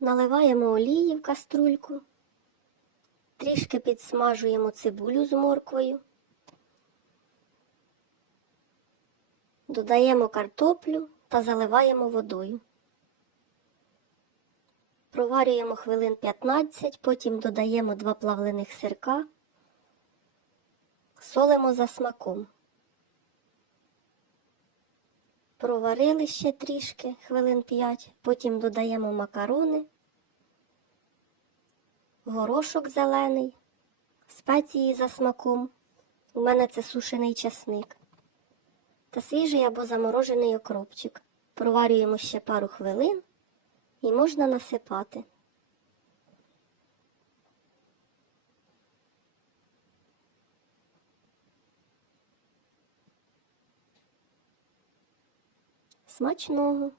Наливаємо олії в каструльку, трішки підсмажуємо цибулю з морквою, додаємо картоплю та заливаємо водою. Проварюємо хвилин 15, потім додаємо два плавлених сирка, солимо за смаком. Проварили ще трішки, хвилин 5, потім додаємо макарони, горошок зелений, спеції за смаком. У мене це сушений часник. Та свіжий або заморожений окропчик. Проварюємо ще пару хвилин і можна насипати. Смачного!